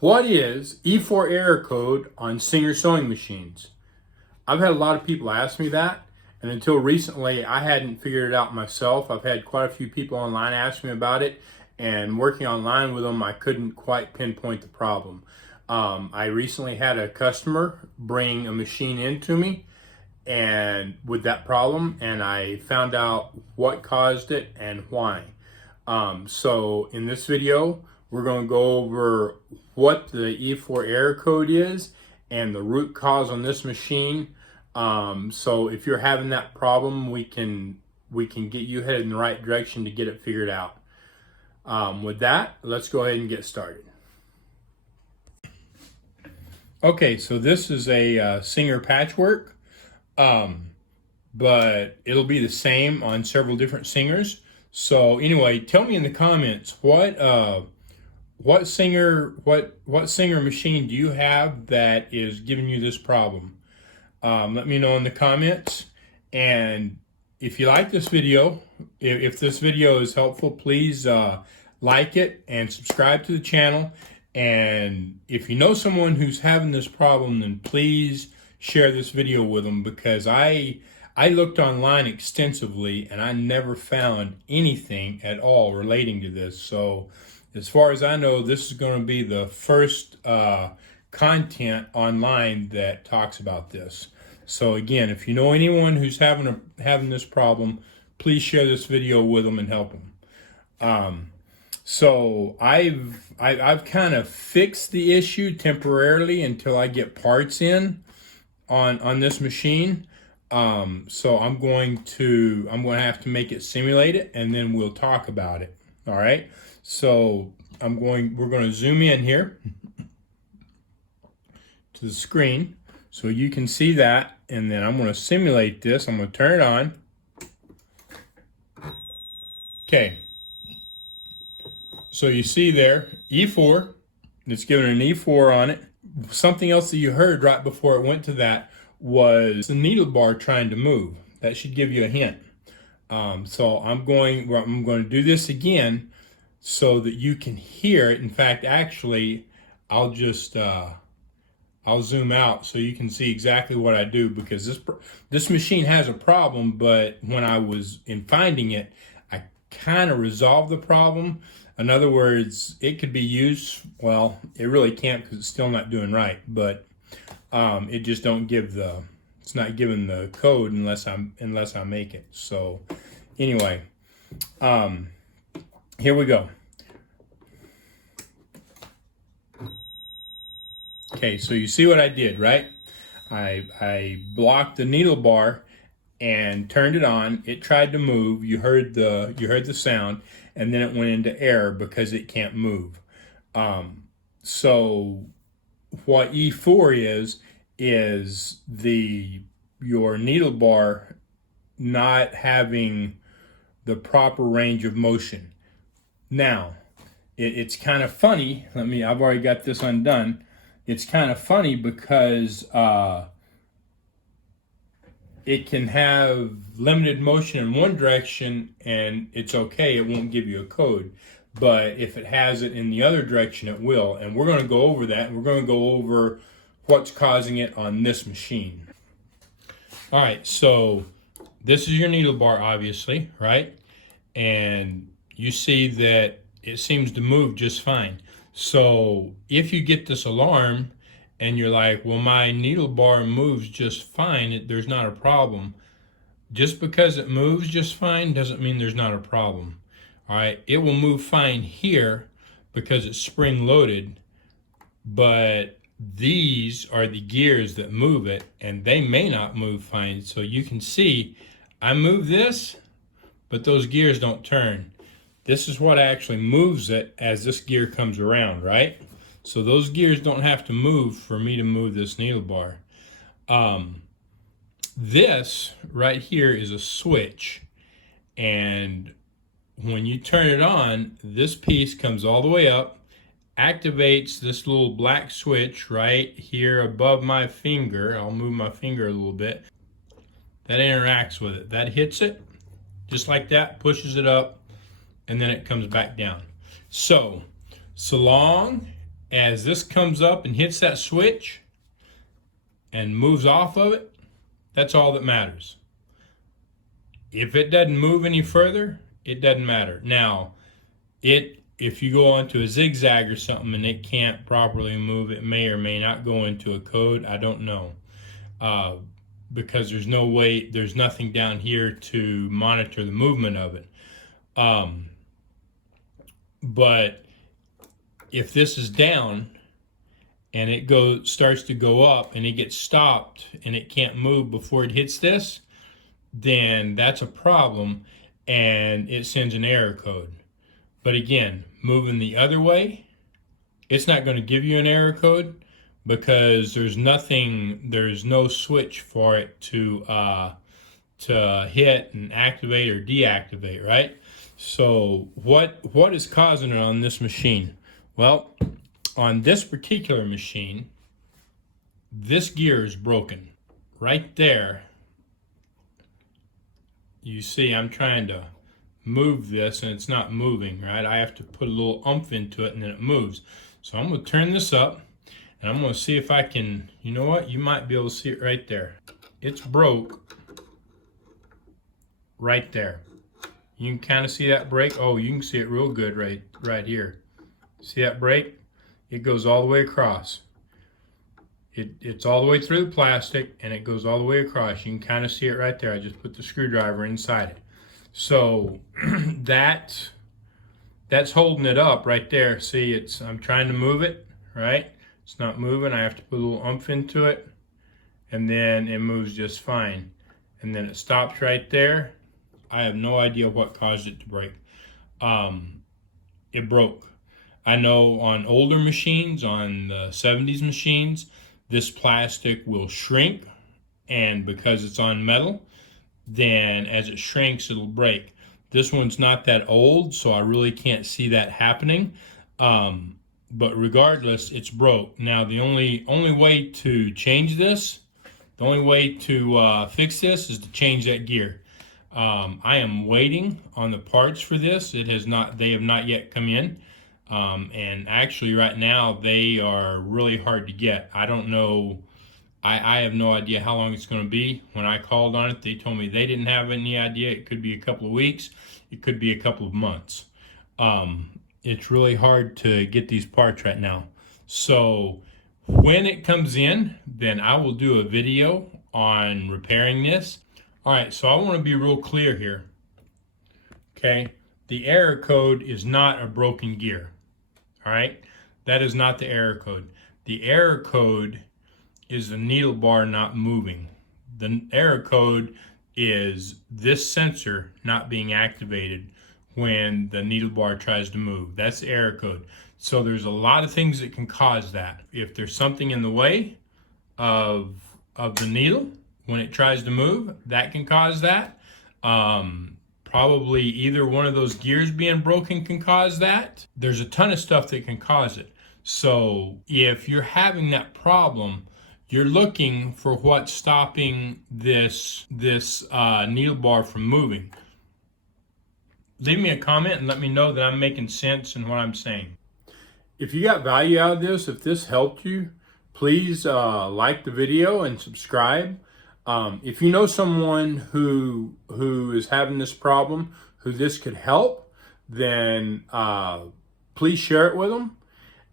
What is E4 error code on Singer sewing machines? I've had a lot of people ask me that, and until recently I hadn't figured it out myself. I've had quite a few people online ask me about it, and working online with them I couldn't quite pinpoint the problem. I recently had a customer bring a machine into me and with that problem, and I found out what caused it and why. So in this video, we're going to go over what the E4 error code is and the root cause on this machine. So if you're having that problem, we can get you headed in the right direction to get it figured out. With that, let's go ahead and get started. Okay, so this is a Singer Patchwork, but it'll be the same on several different Singers. So anyway, tell me in the comments what Singer machine do you have that is giving you this problem? Let me know in the comments. And if you like this video, if this video is helpful, please like it and subscribe to the channel. And if you know someone who's having this problem, then please share this video with them, because I looked online extensively and I never found anything at all relating to this. So as far as I know, this is going to be the first content online that talks about this. So again, if you know anyone who's having this problem, please share this video with them and help them. So I've kind of fixed the issue temporarily until I get parts in on this machine. So I'm going to have to make it simulate it, and then we'll talk about it. All right. So we're going to zoom in here to the screen so you can see that, and then I'm going to simulate this. I'm going to turn it on. Okay. So you see there, E4, it's given an E4 on it. Something else that you heard right before it went to that was the needle bar trying to move. That should give you a hint. So I'm going to do this again so that you can hear it. In fact, actually, I'll zoom out so you can see exactly what I do, because this machine has a problem, but when I was finding it, I kind of resolved the problem. In other words, it could be used, well, it really can't because it's still not doing right, but it just don't give it's not giving the code unless I make it. So anyway, here we go. Okay, so you see what I did, right? I blocked the needle bar and turned it on. It tried to move. You heard the sound, and then it went into error because it can't move. So what E4 is your needle bar not having the proper range of motion. Now, it's kind of funny. I've already got this undone. It's kind of funny because it can have limited motion in one direction and it's okay, it won't give you a code. But if it has it in the other direction, it will. And we're going to go over that, and we're going to go over what's causing it on this machine. All right, so this is your needle bar, obviously, right? And you see that it seems to move just fine. So if you get this alarm and you're like, well, my needle bar moves just fine, there's not a problem. Just because it moves just fine doesn't mean there's not a problem. All right, it will move fine here because it's spring loaded, but these are the gears that move it, and they may not move fine. So you can see I move this, but those gears don't turn. This is what actually moves it as this gear comes around, right? So those gears don't have to move for me to move this needle bar. This right here is a switch, and when you turn it on, this piece comes all the way up, activates this little black switch right here above my finger. I'll move my finger a little bit. That interacts with it. That hits it, just like that, pushes it up, and then it comes back down. So long As this comes up and hits that switch and moves off of it, that's all that matters. If it doesn't move any further, it doesn't matter. Now, if you go onto a zigzag or something and it can't properly move, it may or may not go into a code. I don't know. Because there's no way, there's nothing down here to monitor the movement of it. But if this is down and it starts to go up and it gets stopped and it can't move before it hits this, then that's a problem and it sends an error code. But again, moving the other way, it's not going to give you an error code because there's no switch for it to hit and activate or deactivate, right? So what is causing it on this machine? Well, on this particular machine, this gear is broken. Right there, you see I'm trying to move this and it's not moving, right? I have to put a little oomph into it and then it moves. So I'm going to turn this up and I'm going to see if I can, you know what? You might be able to see it right there. It's broke right there. You can kind of see that break. Oh, you can see it real good right here. See that break? It goes all the way across. It's all the way through the plastic and it goes all the way across. You can kind of see it right there. I just put the screwdriver inside it. So that's holding it up right there. See, I'm trying to move it, right? It's not moving. I have to put a little oomph into it and then it moves just fine. And then it stops right there. I have no idea what caused it to break. It broke. I know on older machines, on the 70s machines, this plastic will shrink, and because it's on metal, then as it shrinks, it'll break. This one's not that old, so I really can't see that happening. But regardless, it's broke. Now, the only way to change this, the only way to fix this is to change that gear. I am waiting on the parts for this. They have not yet come in. And actually right now they are really hard to get. I don't know. I have no idea how long it's going to be. When I called on it, they told me they didn't have any idea. It could be a couple of weeks. It could be a couple of months. It's really hard to get these parts right now. So when it comes in, then I will do a video on repairing this. All right, so I want to be real clear here. Okay, the error code is not a broken gear. All right, that is not the error code. The error code is the needle bar not moving. The error code is this sensor not being activated when the needle bar tries to move. That's the error code. So there's a lot of things that can cause that. If there's something in the way of the needle when it tries to move, that can cause that. Probably either one of those gears being broken can cause that. There's a ton of stuff that can cause it. So if you're having that problem, you're looking for what's stopping this needle bar from moving. Leave me a comment and let me know that I'm making sense in what I'm saying. If you got value out of this, if this helped you, please like the video and subscribe. If you know someone who is having this problem, who this could help, then please share it with them.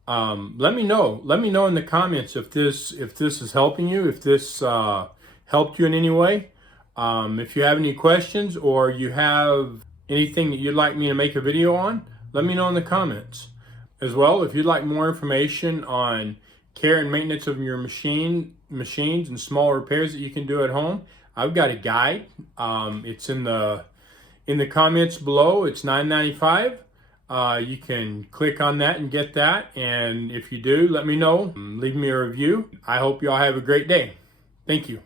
Let me know. Let me know in the comments if this is helping you, if this helped you in any way. If you have any questions or you have anything that you'd like me to make a video on, let me know in the comments. As well, if you'd like more information on care and maintenance of your machines and small repairs that you can do at home, I've got a guide. It's in the comments below. It's $9.95. You can click on that and get that. And if you do, let me know. Leave me a review. I hope you all have a great day. Thank you.